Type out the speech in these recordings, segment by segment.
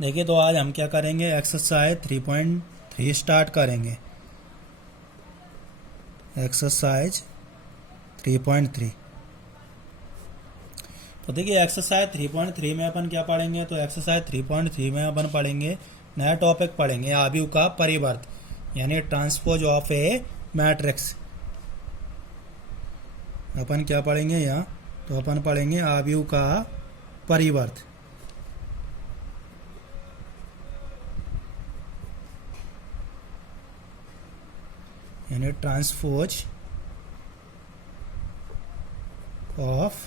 देखिए तो आज हम क्या करेंगे, एक्सरसाइज 3.3 स्टार्ट करेंगे। एक्सरसाइज 3.3। तो देखिए एक्सरसाइज 3.3 में अपन क्या पढ़ेंगे, तो एक्सरसाइज 3.3 में अपन पढ़ेंगे, नया टॉपिक पढ़ेंगे, आव्यूह का परिवर्त यानी ट्रांसपोज ऑफ ए मैट्रिक्स। अपन क्या पढ़ेंगे यहाँ, तो अपन पढ़ेंगे आव्यूह का परिवर्त। यानी ट्रांसपोज ऑफ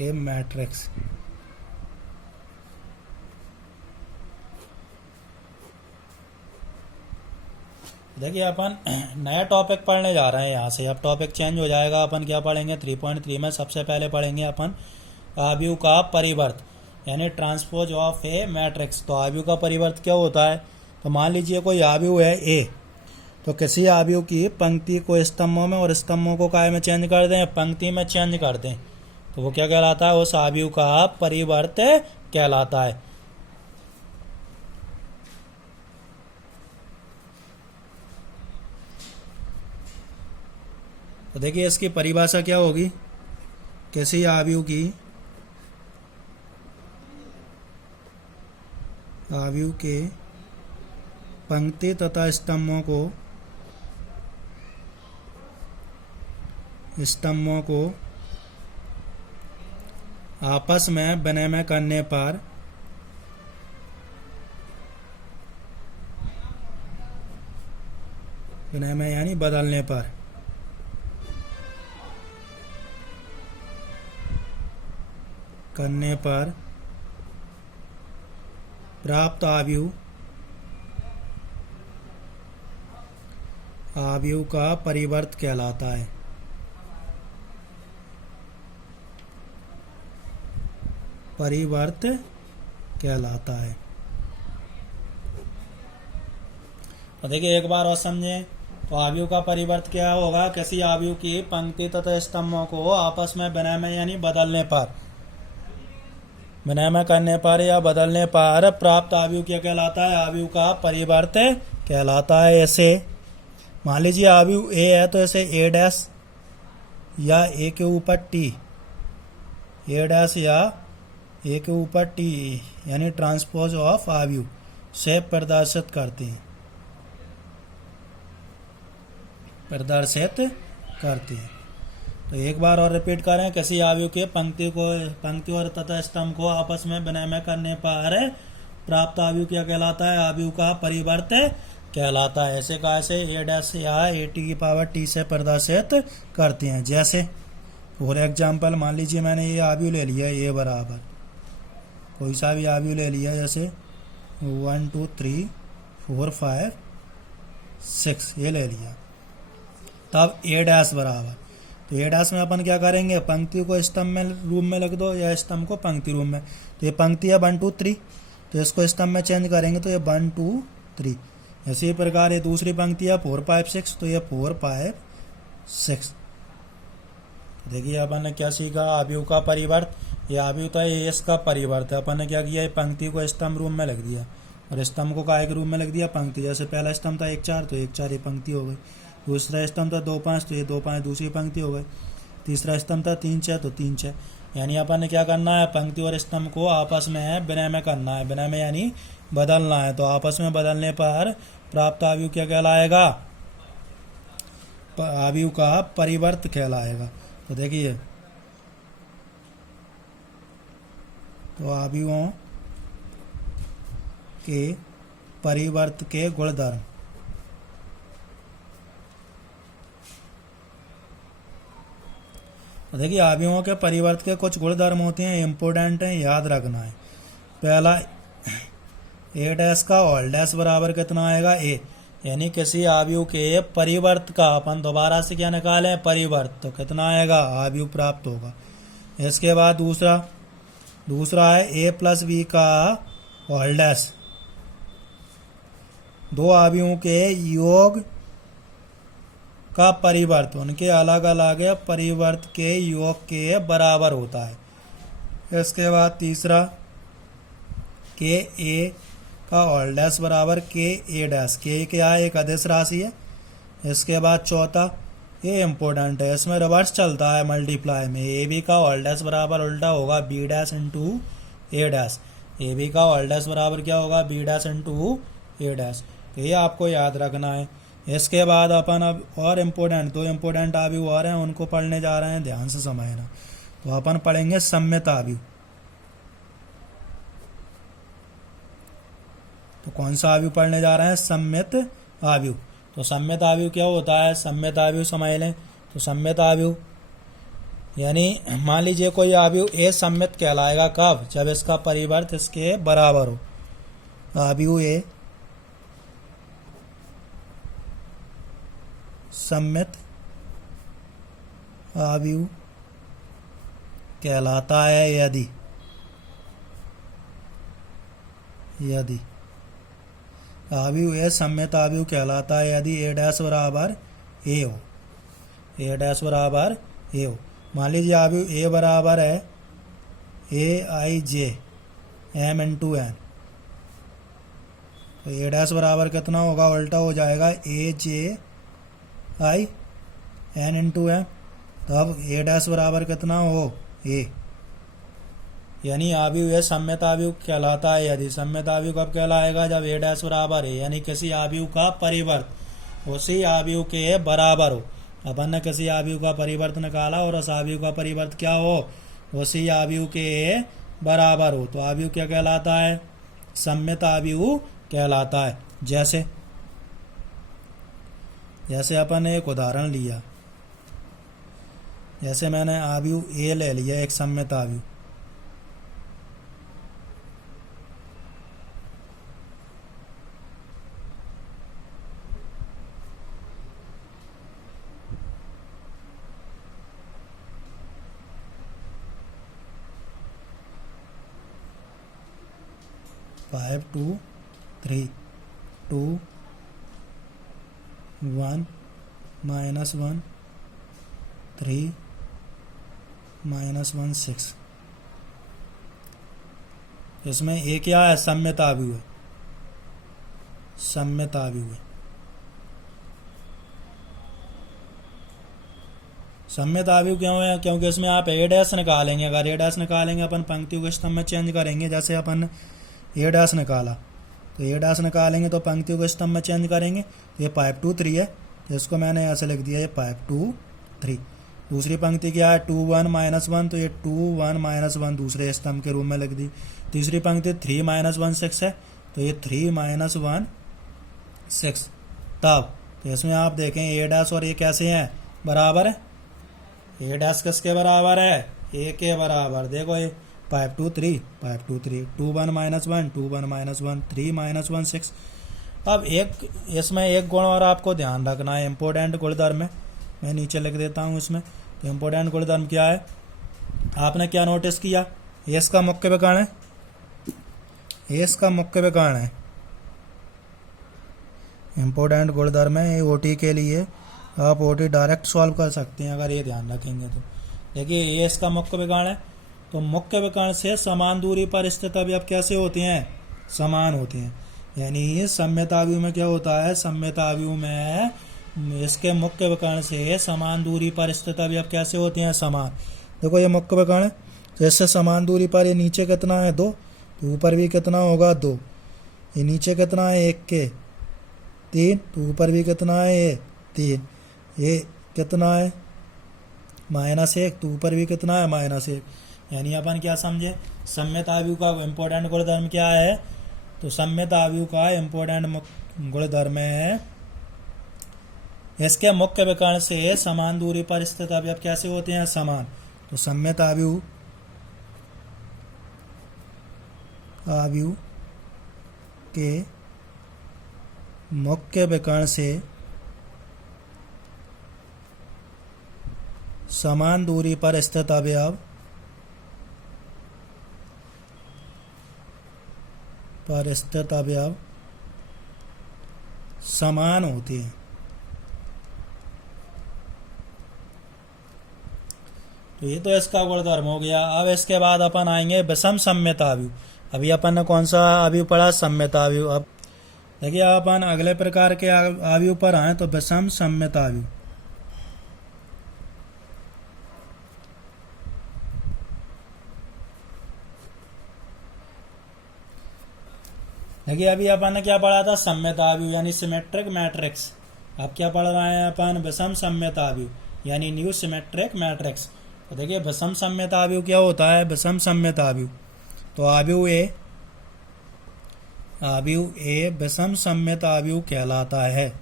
ए मैट्रिक्स। देखिए अपन नया टॉपिक पढ़ने जा रहे हैं यहाँ से, अब टॉपिक चेंज हो जाएगा। अपन क्या पढ़ेंगे 3.3 में, सबसे पहले पढ़ेंगे अपन आव्यूह का परिवर्त यानी ट्रांसपोज ऑफ ए मैट्रिक्स। तो आव्यूह का परिवर्त क्या होता है, तो मान लीजिए कोई आव्यूह है ए, तो किसी आव्यूह की पंक्ति को स्तंभों में और स्तंभों को काय में चेंज कर दें, पंक्ति में चेंज कर दें, तो वो क्या कहलाता है, उस आव्यूह का परिवर्त कहलाता है। तो देखिए इसकी परिभाषा क्या होगी, किसी आव्यूह के पंक्ति तथा स्तंभों को आपस में विनिमय करने पर विनिमय यानी बदलने पर करने पर प्राप्त आव्यूह का परिवर्त कहलाता है। परिवर्त कहलाता है। तो देखिए एक बार और समझें, तो आव्यूह का परिवर्त क्या होगा, किसी आव्यूह की पंक्ति तथा स्तंभों को आपस में विनिमय यानी बदलने पर, विनिमय करने पर या बदलने पर प्राप्त आव्यूह क्या कहलाता है, आव्यूह का परिवर्त कहलाता है। ऐसे मान लीजिए आव्यूह ए है, तो ऐसे ए डैश या ए के ऊपर टी, ए डैश या ए के ऊपर टी यानी ट्रांसपोज ऑफ आव्यूह से प्रदर्शित करते हैं, तो एक बार और रिपीट करें, किसी आव्यूह के पंक्ति और तथा स्तंभ को आपस में विनिमय करने पर प्राप्त आव्यूह क्या कहलाता है, आव्यूह का परिवर्त कहलाता है। ऐसे कैसे, ए डैश या ए टी की पावर टी से प्रदर्शित करते हैं। जैसे फॉर एग्जाम्पल मान लीजिए मैंने ये आव्यूह ले लिया, ए बराबर कोई सा भी आव्यूह ले लिया, जैसे 1 2 3 4 5 6 ये ले लिया, तब ए डैश बराबर, तो ए डैश में अपन क्या करेंगे, पंक्ति को स्तंभ में रूप में लिख दो या स्तंभ को पंक्ति रूप में। तो ये पंक्ति है 1 2 3, तो इसको स्तंभ में चेंज करेंगे तो ये 1 2 3। इसी प्रकार ये दूसरी पंक्ति है 4 5 6, तो ये 4 5 6। देखिए अपन ने क्या सीखा, आव्यूह का परिवर्त। ये आव्यूह था, ये इसका परिवर्त है। अपन ने क्या किया, पंक्ति को स्तंभ रूप में लिख दिया और स्तंभ को काय के रूप में लिख दिया, पंक्ति। जैसे पहला स्तंभ था 1 4, तो 1 4 ये पंक्ति हो गई। दूसरा स्तंभ था 2 5, तो ये 2 5 दूसरी पंक्ति हो गई। तीसरा स्तंभ था 3 6, तो 3 6। यानी अपन ने क्या करना है, पंक्ति और स्तंभ को आपस में विनिमय करना है, विनिमय यानी बदलना है। तो आपस में बदलने पर प्राप्त आव्यूह क्या कहलाएगा, आव्यूह का परिवर्त कहलाएगा। तो देखिए, तो आव्यूहों के परिवर्त के गुणधर्म, तो देखिए आव्यूहों के परिवर्त के कुछ गुणधर्म होते हैं, इंपोर्टेंट हैं, याद रखना है। पहला, ए डैश का ऑल डैश बराबर कितना आएगा, ए, यानी किसी आव्यूह के परिवर्त का अपन दोबारा से क्या निकालें, परिवर्त, तो कितना आएगा, आव्यूह प्राप्त होगा। इसके बाद दूसरा है ए प्लस बी का ऑल डैश, दो आव्यूहों के योग का परिवर्त उनके अलग अलग परिवर्त के योग के बराबर होता है। इसके बाद तीसरा के ए का ऑल डैश बराबर के ए डैश। के क्या है, एक अदिश राशि है। इसके बाद चौथा, ये इम्पोर्टेंट है, इसमें रिवर्स चलता है मल्टीप्लाई में। ए बी का ऑल डैश बराबर उल्टा होगा B dash into A dash. A B का ऑल डैश बराबर क्या होगा, B dash into A dash. तो ये आपको याद रखना है। इसके बाद अपन अब और इम्पोर्टेंट, दो इम्पोर्टेंट आव्यूह और हैं, उनको पढ़ने जा रहे हैं, ध्यान से समझना। तो अपन पढ़ेंगे सम्मित आव्यूह। तो कौन सा आव्यूह पढ़ने जा रहे हैं, सम्मित आव्यूह। तो सम्मित आव्यूह क्या होता है, सम्मित आव्यूह समझ लें। तो सम्मित आव्यूह यानी मान लीजिए कोई आव्यूह ए सम्मित कहलाएगा कब, जब इसका परिवर्त इसके बराबर हो। आव्यूह ए सम्मित आव्यूह कहलाता है यदि आव्यूह ए सम्मित आव्यूह कहलाता है यदि ए डैश बराबर ए हो। ए डैश बराबर ए हो। मान लीजिए आव्यूह ए बराबर है ए आई जे एम इंटू एन। तो ए डैश बराबर कितना होगा, उल्टा हो जाएगा ए जे आई एन इंटू एम। तो अब ए डैश बराबर कितना हो, ए। यानी आव्यूह ए सम्मित आव्यूह कहलाता है यदि। सम्मित आव्यूह कब कहलाएगा, जब ए डैश बराबर है, यानी किसी आव्यूह का परिवर्त उसी आव्यूह के बराबर हो। अपन ने किसी आव्यूह का परिवर्त निकाला और उस आव्यूह का परिवर्त क्या हो, उसी आव्यूह के बराबर हो। तो आव्यूह क्या कहलाता है, सम्मित आव्यूह कहलाता है। जैसे अपन ने एक उदाहरण लिया, जैसे मैंने आव्यूह ए ले लिया, एक सम्मित आव्यूह। Five two three, 2 1 -1 3 -1 6। इसमें ए क्या है, सम्मित आव्यूह है। सम्मित आव्यूह है। सम्मित आव्यूह क्यों है, क्योंकि इसमें आप ए डैश निकालेंगे। अगर ए डैश निकालेंगे अपन पंक्तियों के स्तंभ में चेंज करेंगे। जैसे अपन ए डैश निकाला, तो ए डैश निकालेंगे तो पंक्तियों के स्तंभ में चेंज करेंगे। तो ये 5 2 3 है, तो इसको मैंने ऐसे लिख दिया, ये 5 2 3। दूसरी पंक्ति क्या है, 2 1 -1, तो ये 2 1 -1 दूसरे स्तंभ के रूप में लिख दी। तीसरी पंक्ति 3 -1 6 है, तो ये 3 -1 6। तब तो इसमें आप देखें ए डैश और ए कैसे हैं, बराबर है। ए डैश किसके बराबर है, ए के बराबर। देखो ये 5 2 3 5 2 3, 2 1 -1 2 1 -1 3 -1 6। अब एक इसमें एक गुण और आपको ध्यान रखना है, इम्पोर्टेंट गुणधर्म है। मैं नीचे लिख देता हूँ इसमें। तो इम्पोर्टेंट गुणधर्म क्या है, आपने क्या नोटिस किया, ये इसका मुख्य विकर्ण है, ये इसका मुख्य विकर्ण है। इम्पोर्टेंट गुणधर्म है ये ओटी के लिए। आप ओटी डायरेक्ट सॉल्व कर सकते हैं अगर ये ध्यान रखेंगे तो। देखिए ये इसका मुख्य विकर्ण है, तो मुख्य विकर्ण से समान दूरी पर स्थित अवयव कैसे होते हैं, समान होते हैं। यानी सम्मित आव्यूह में क्या होता है, सम्मित आव्यूह में इसके मुख्य विकर्ण से समान दूरी पर स्थित अवयव कैसे होते हैं, समान। देखो ये मुख्य विकर्ण है, तो इससे समान दूरी पर ये नीचे कितना है 2, तो ऊपर भी कितना होगा 2। ये नीचे कितना है 1 के 3, तो ऊपर भी कितना है 3। ये कितना है -1, तो ऊपर भी कितना है -1। यानी अपन क्या समझे, सम्मित आव्यूह का इम्पोर्टेंट गुणधर्म क्या है, तो सम्मित आव्यूह का इम्पोर्टेंट गुणधर्म है इसके मुख्य विकर्ण से समान दूरी पर स्थित अवयव कैसे होते हैं, समान। तो सम्मित आव्यूह के मुख्य विकर्ण से समान दूरी पर स्थित अवयव समान होते हैं। तो ये तो इसका गुणधर्म हो गया। अब इसके बाद अपन आएंगे विषम सम्मित आव्यूह। अभी अपन ने कौन सा अवयव पढ़ा? सम्मित अवयव। अब देखिए अपन अगले प्रकार के अवयव पर आए तो विषम सम्मित अवयव। देखिए अभी अपन ने क्या पढ़ा था? सम्मित अवयव यानी सिमेट्रिक मैट्रिक्स। अब क्या पढ़ रहे हैं अपन? विषम सम्मित अवयव यानी न्यू सिमेट्रिक मैट्रिक्स। तो देखिए विषम सम्मित अवयव क्या होता है? विषम सम्मित अवयव तो अवयव ए विषम सम्मित अवयव कहलाता है।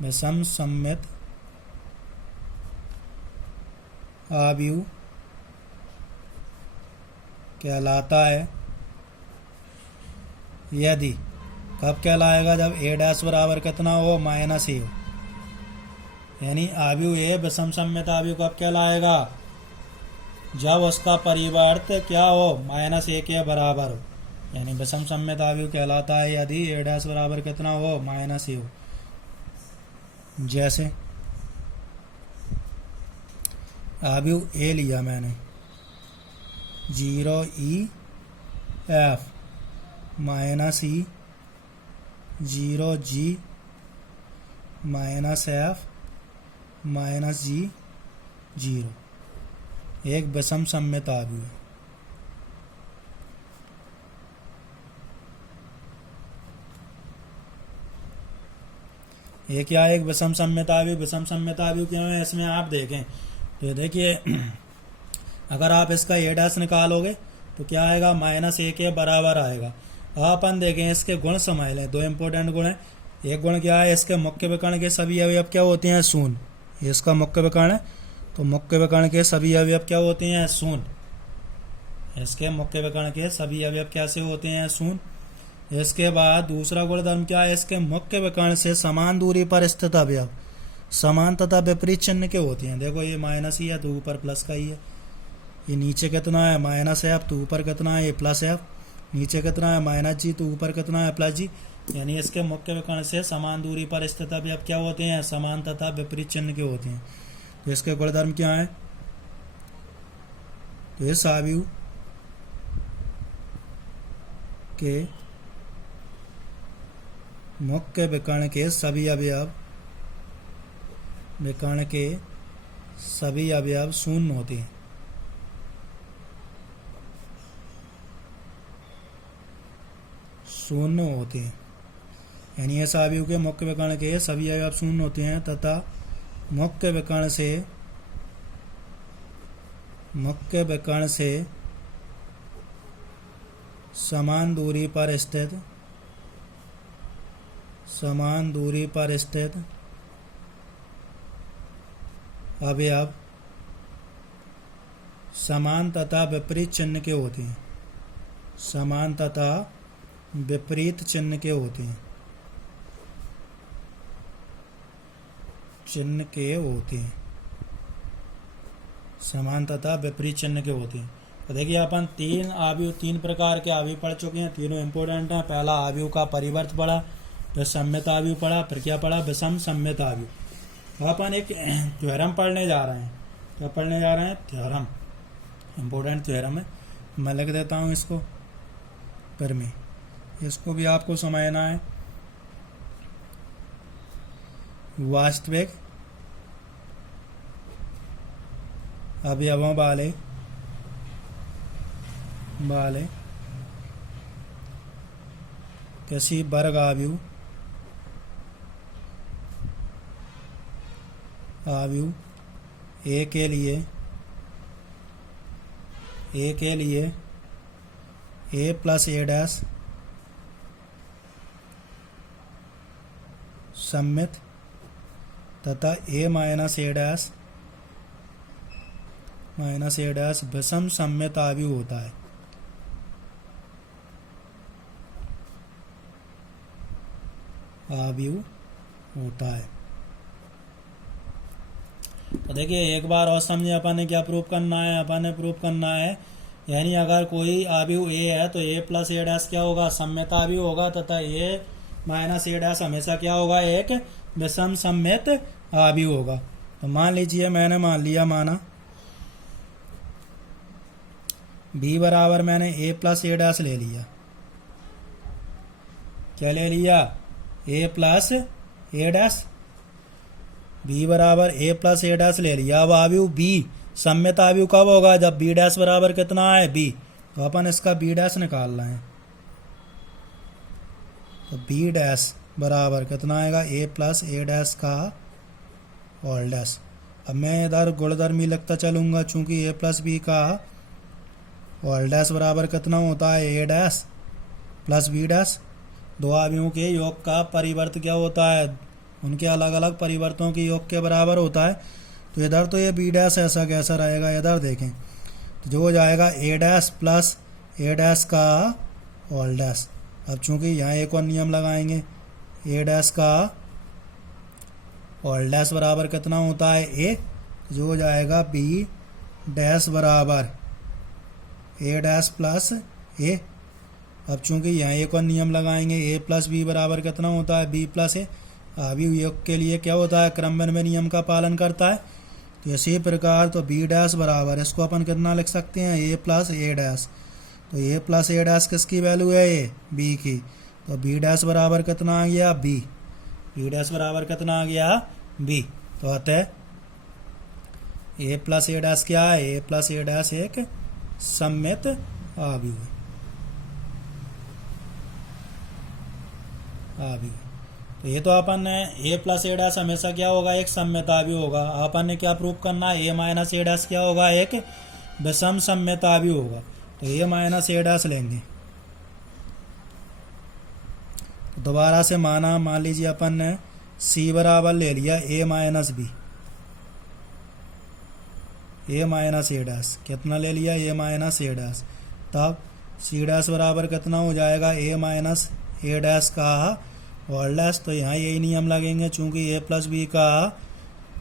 विषम सम्मित अवयव कहलाता है यदि, कब कहलाएगा? जब ए डैश बराबर कितना हो? माइनस ए हो। यानी अवयव ए विषम सम्मित अवयव कब कहलाएगा? जब उसका परिवर्त क्या हो? माइनस ए के बराबर हो। यानी विषम सम्मित अवयव कहलाता है यदि ए डैश बराबर कितना हो? माइनस ए हो। जैसे अवयव ए लिया मैंने 0E_F -E 0G -F -G 0 एक विषम सम्मित अवयव है। ये क्या है? एक विषम सम्मित अवयव। विषम सम्मित अवयव क्यों है? इसमें आप देखें तो देखिए अगर आप इसका ए डैश निकालोगे तो क्या आएगा? माइनस ए के बराबर आएगा। अपन देखें इसके गुण समझ लें। दो इंपॉर्टेंट गुण है। एक गुण क्या है? इसके मुख्य विकर्ण के सभी अवयव क्या होते हैं? शून्य। इसका मुख्य विकर्ण है तो मुख्य विकर्ण के सभी अवयव क्या होते हैं? शून्य। इसके मुख्य विकर्ण के सभी अवयव कैसे होते हैं? शून्य। इसके बाद दूसरा गुणधर्म क्या है? इसके मुख्य विकर्ण से समान दूरी पर स्थित अवयव समान तथा विपरीत चिन्ह के होते हैं। देखो ये माइनस ही है तो ऊपर प्लस का ही है। ये नीचे कितना है? माइनस एफ तो ऊपर कितना है? ये प्लस एफ। नीचे कितना है? माइनस जी तो ऊपर कितना है? प्लस जी। यानी इसके मुख्य विकर्ण से समान दूरी पर स्थित अवयव क्या होते हैं? समान तथा विपरीत चिन्ह के होते हैं। तो इसके गुणधर्म क्या है? तो इस अवयव के मुख्य विकर्ण के सभी अवयव शून्य होते हैं। शून्य होते हैं। यानी इस अवयव के मुख्य विकर्ण के सभी अवयव शून्य होते हैं तथा मुख्य विकर्ण से समान दूरी पर स्थित अवयव समान तथा विपरीत चिन्ह के होते हैं। समान तथा विपरीत चिन्ह के होते हैं। समान तथा विपरीत चिन्ह के होते हैं। तो देखिए अपन तीन प्रकार के अवयव पढ़ चुके हैं। तीनों इंपोर्टेंट हैं। पहला अवयव का परिवर्त पढ़ा, फिर सम्मित अवयव पढ़ा, फिर क्या पढ़ा? विषम सम्मित अवयव। तो अपन एक थ्योरम पढ़ने जा रहे हैं। क्या पढ़ने जा रहे हैं? थ्योरम। इंपोर्टेंट थ्योरम है। मैं लिख देता हूँ इसको पर में। इसको भी आपको समझना है। वास्तविक अवयवों वाले किसी वर्ग अवयव ए के लिए ए प्लस ए डैश सम्मित तथा ए माइनस ए डैश विषम सम्मित अवयव होता है। तो देखिए एक बार और समझे अपन ने क्या प्रूफ करना है। अपन ने प्रूफ करना है यानी अगर कोई अवयव ए है तो ए प्लस ए डैश क्या होगा? सम्मित अवयव होगा तथा ए माइनस ए डैश हमेशा क्या होगा? एक विषम सम्मित अवयव होगा। तो मान लीजिए मैंने मान लिया, माना बी बराबर मैंने ए प्लस ए डैश ले लिया। क्या ले लिया? ए प्लस ए डैश। बी बराबर ए प्लस ए डैश ले लिया। अब आव्यूह बी सम्मित आव्यूह कब होगा? जब बी डैश बराबर कितना है? बी। तो अपन इसका बी डैश निकालना है। तो बी डैश बराबर कितना आएगा? ए प्लस ए डैश का होल डैश। अब मैं इधर गुणधर्मी लिखता चलूंगा, चूंकि ए प्लस बी का होल डैश बराबर कितना होता है? ए डैश प्लस बी डैश। दो आव्यूहों के योग का परिवर्त क्या होता है? उनके अलग अलग परिवर्तों के योग के बराबर होता है। तो इधर तो ये बी डैश ऐसा कैसा रहेगा? इधर देखें तो जो हो जाएगा ए डैश प्लस ए डैश का होल डैश। अब चूंकि यहाँ एक और नियम लगाएंगे, ए डैश का होल डैश बराबर कितना होता है? ए। जो हो जाएगा बी डैश बराबर ए डैश प्लस ए। अब चूंकि यहाँ एक और नियम लगाएंगे, ए प्लस बी बराबर कितना होता है? बी प्लस ए। आव्यूह योग के लिए क्या होता है? क्रमबद्ध नियम का पालन करता है। तो इसी प्रकार तो बी डैश बराबर, इसको अपन कितना लिख सकते हैं? ए प्लस ए डैश। तो ए प्लस ए डैश किसकी वैल्यू है? ए, बी की। तो बी डैश बराबर कितना आ गया? बी। बी डैश बराबर कितना आ गया? बी। तो अतः ए प्लस ए डैश क्या है? ए प्लस ए डैश एक सम्मित आव्यूह है। आव्यूह। तो ये तो अपन ने ए प्लस ए डैश हमेशा क्या होगा? एक सम्मित आव्यूह होगा। अपन ने क्या प्रूव करना है? ए माइनस ए डैश क्या होगा? एक विषम सम्मित आव्यूह होगा। तो ए माइनस ए डैश लेंगे। तो दोबारा से मान लीजिए अपन ने सी बराबर ले लिया ए माइनस बी, ए माइनस ए डैश। कितना ले लिया? ए माइनस ए डैश। तब सी डैश बराबर कितना हो जाएगा? ए माइनस ए डैश का होल डैश। तो यहाँ यही नियम लगेंगे, चूंकि ए प्लस बी का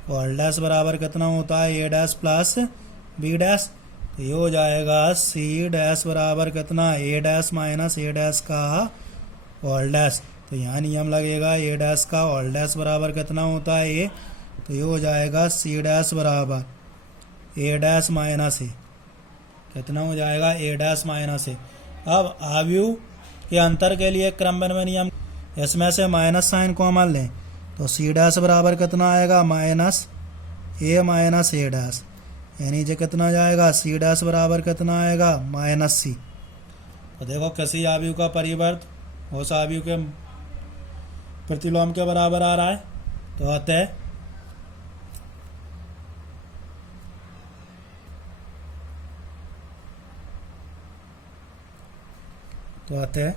होल डैश बराबर कितना होता है? ए डैश प्लस बी डैश। तो ये हो जाएगा सी डैश बराबर कितना? ए डैश माइनस ए डैश का होल डैश। तो यहाँ नियम लगेगा ए डैश का होल डैश बराबर कितना होता है? ए। तो ये हो जाएगा सी डैश बराबर ए डैश माइनस ए। कितना हो जाएगा? ए डैश माइनस ए। अब आव्यूह के अंतर के लिए क्रमबद्ध नियम, इसमें से माइनस साइन कॉमन लें तो सी डैश बराबर कितना आएगा? माइनस ए डैश। यानी जो कितना जाएगा? सी डैश बराबर कितना आएगा? माइनस सी। तो देखो किसी आव्यूह का परिवर्त उस आव्यूह के प्रतिलोम के बराबर आ रहा है। तो अतः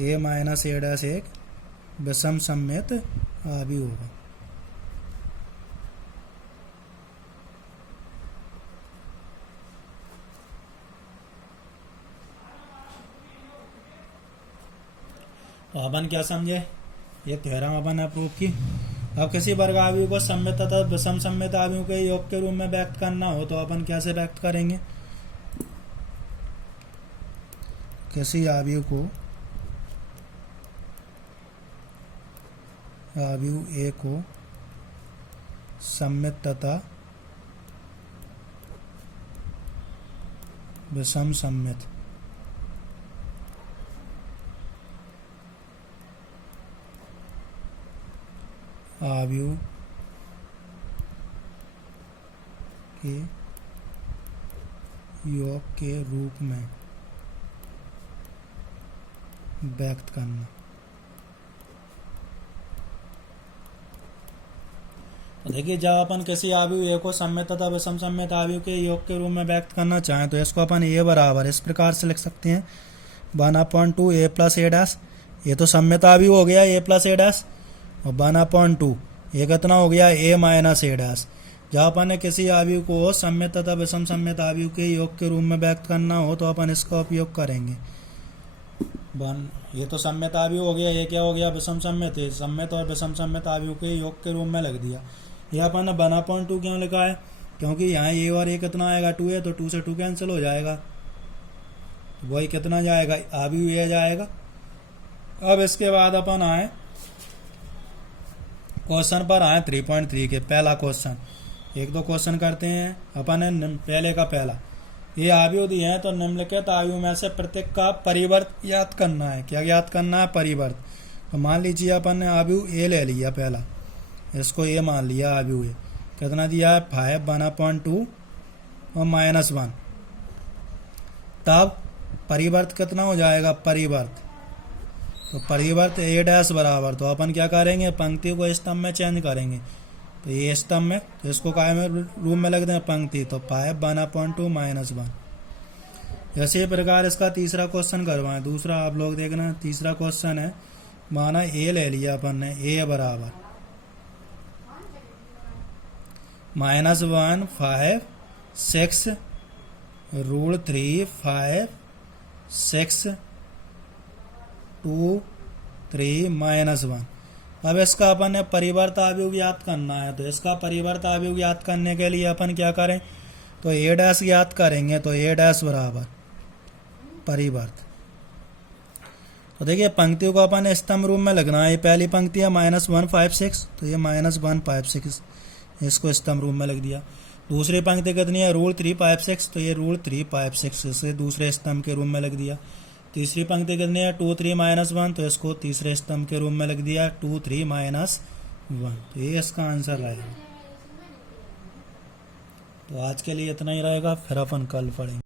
ए माइनस ए डैश एक विषम सम्मित आव्यूह होगा। तो अपन क्या समझे? ये थ्योरम अपन ने प्रूव की। अब किसी वर्ग आव्यूह को सम्मित तथा विषम सम्मित आव्यूह के योग के रूप में व्यक्त करना हो तो अपन कैसे व्यक्त करेंगे? किसी आव्यूह को आव्यूह ए को सम्मित तथा विषम सम्मित आव्यूह के योग के रूप में व्यक्त करना। तो देखिए, जब अपन किसी आव्यूह ए को सम्मित तथा विषम सम्मित आव्यूह के योग के रूप में व्यक्त करना चाहें तो इसको अपन ए बराबर इस प्रकार से लिख सकते हैं 1/2 ए प्लस ए डैश। ये तो सम्मित आव्यूह हो गया ए प्लस ए डैश, और 1/2 ये कितना हो गया? ए माइनस ए डैश। जब अपन ने किसी आव्यूह को सम्मित तथा विषम सम्मित आव्यूह के योग के रूप में व्यक्त करना हो तो अपन इसका उपयोग करेंगे। ये तो सम्मित आव्यूह हो गया, ये क्या हो गया? विषम सम्मित। सम्मित और विषम सम्मित आव्यूह के योग के रूप में लिख दिया। ये अपन ने 1/2 क्यों लिखा है? क्योंकि यहाँ ए और ए कितना आएगा? 2 है, तो 2 से 2 कैंसिल हो जाएगा, वही कितना जाएगा? आव्यूह ए जाएगा। अब इसके बाद अपन आए क्वेश्चन पर आए 3.3 के। पहला क्वेश्चन, एक दो क्वेश्चन करते हैं अपन है। पहले का पहला, ये आयु दिए हैं तो निम्नलिखित आयु में से प्रत्येक का परिवर्त ज्ञात करना है। क्या ज्ञात करना है? परिवर्त। तो मान लीजिए अपन ने आयु ए ले लिया पहला, इसको ए मान लिया आयु ए। कितना दिया है? 5 1/2 और -1। तब परिवर्त कितना हो जाएगा? परिवर्त, तो परिवर्त ए डैश बराबर, तो अपन क्या करेंगे? पंक्ति को स्तंभ में चेंज करेंगे। तो ये स्तंभ में, तो इसको काय में रूप में लग दें पंक्ति, तो 5 1/2 -1। इसी प्रकार इसका तीसरा क्वेश्चन करवाएं। दूसरा आप लोग देखना, तीसरा क्वेश्चन है, माना ए ले लिया अपन ने, ए बराबर -1 5 6 √3 5 6 2 3 -1। अब इसका अपन ने परिवर्त आयु ज्ञात करना है। तो इसका परिवर्त आयु ज्ञात करने के लिए अपन क्या करें? तो ए डैश ज्ञात करेंगे। तो ए डैश बराबर परिवर्त, तो देखिए पंक्तियों को अपन स्तंभ रूप में लगना है। ये पहली पंक्ति है -1 5 6, तो ये -1 5 6, इसको स्तंभ रूप में लग दिया। दूसरी पंक्ति कितनी है? √3 5 6, तो ये √3 5 6 इसे दूसरे स्तंभ के रूप में लग दिया। तीसरी पंक्ति कितनी है? 2 3 -1, तो इसको तीसरे स्तंभ के रूप में लग दिया 2 3 -1। तो ये इसका आंसर रहेगा। तो आज के लिए इतना ही रहेगा, फिर अपन कल पढ़ेंगे।